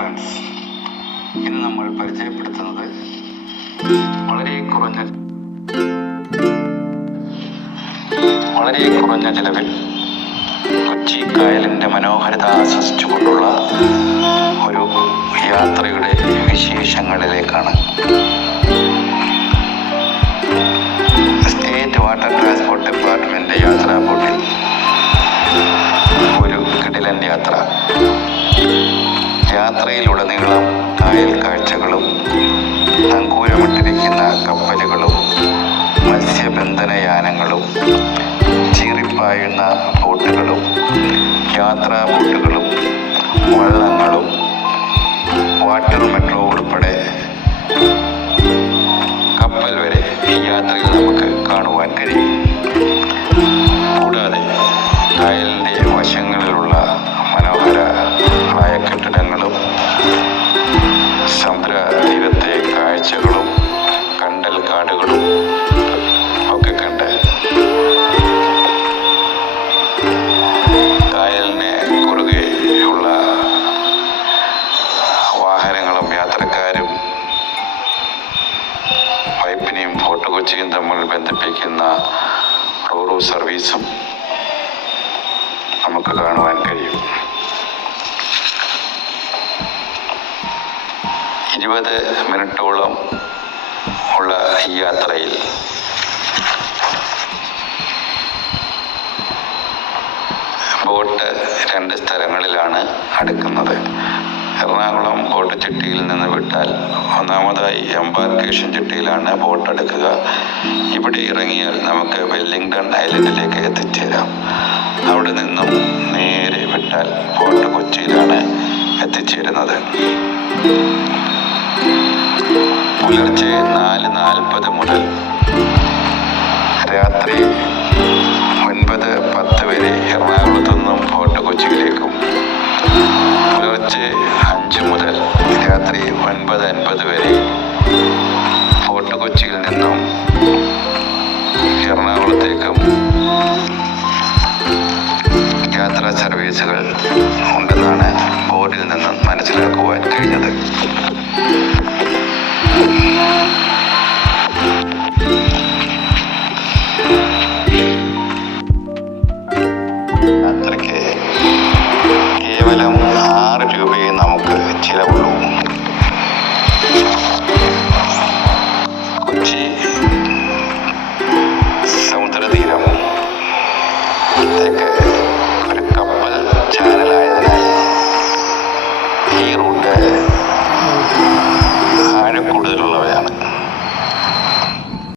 Friends, ഇന്ന് നമ്മൾ പരിചയപ്പെടുത്തുന്നത് വളരെ കുറഞ്ഞ ചിലവിൽ കൊച്ചി കായലിൻ്റെ മനോഹാരിത ആസ്വദിച്ചുകൊണ്ടുള്ള ഒരു യാത്രയുടെ വിശേഷങ്ങളിലേക്കാണ്. സ്റ്റേറ്റ് വാട്ടർ ട്രാൻസ്പോർട്ട് ഡിപ്പാർട്ട്മെന്റ് യാത്രാ ബോട്ടിൽ ഒരു കിടിലൻ യാത്ര. യാത്രയിലുടനീളം കായൽ കാഴ്ചകളും നങ്കൂരമിട്ടിരിക്കുന്ന കപ്പലുകളും മത്സ്യബന്ധനയാനങ്ങളും ചീറിപ്പായുന്ന ബോട്ടുകളും യാത്രാ ബോട്ടുകളും വള്ളങ്ങളും വാട്ടർ മെട്രോ ഉൾപ്പെടെ കപ്പൽ വരെ ഈ യാത്രയിൽ നമുക്ക് കാണുവാൻ കഴിയും. കൂടാതെ കായലിൻ്റെ വശങ്ങളിലുള്ള മനോഹരമായ കെട്ടിടങ്ങളും സമുദ്ര തീരത്തെ കാഴ്ചകളും കണ്ടൽ കാടുകളും ഒക്കെ കണ്ട് കായലിന് കുറുകെയുള്ള വാഹനങ്ങളും യാത്രക്കാരും വൈപ്പിനെയും ഫോർട്ട് കൊച്ചിയും തമ്മിൽ ബന്ധിപ്പിക്കുന്ന റോറോ സർവീസും നമുക്ക് കാണുവാൻ കഴിയും. 20 മിനിറ്റോളം ഉള്ള ഈ യാത്രയിൽ ബോട്ട് 2 സ്ഥലങ്ങളിലാണ് അടുക്കുന്നത്. എറണാകുളം ബോട്ട് ചിട്ടിയിൽ നിന്ന് വിട്ടാൽ ഒന്നാമതായി എംബാർക്കേഷൻ ചിട്ടിയിലാണ് ബോട്ട് അടുക്കുക. ഇവിടെ ഇറങ്ങിയാൽ നമുക്ക് വെല്ലിംഗ്ടൺ ഐലൻഡിലേക്ക് എത്തിച്ചേരാം. അവിടെ നിന്നും നേരെ വിട്ടാൽ ഫോർട്ട് കൊച്ചിയിലാണ് എത്തിച്ചേരുന്നത്. പുലർച്ചെ 4:40 മുതൽ രാത്രി 9:10 വരെ എറണാകുളത്തു നിന്നും ഫോർട്ട് കൊച്ചിയിലേക്കും, പുലർച്ചെ 5 മുതൽ രാത്രി 9:50 വരെ ഫോർട്ട് കൊച്ചിയിൽ നിന്നും എറണാകുളത്തേക്കും യാത്രാ സർവീസുകൾ ഉണ്ടെന്നാണ് ബോർഡിൽ നിന്നും മനസ്സിലാക്കുവാൻ കഴിഞ്ഞത്. യാത്രയ്ക്ക് കേവലം 6 രൂപയെ നമുക്ക് ചിലവുള്ളൂ. കൊച്ചി സമുദ്രതീരം ത്തേക്ക്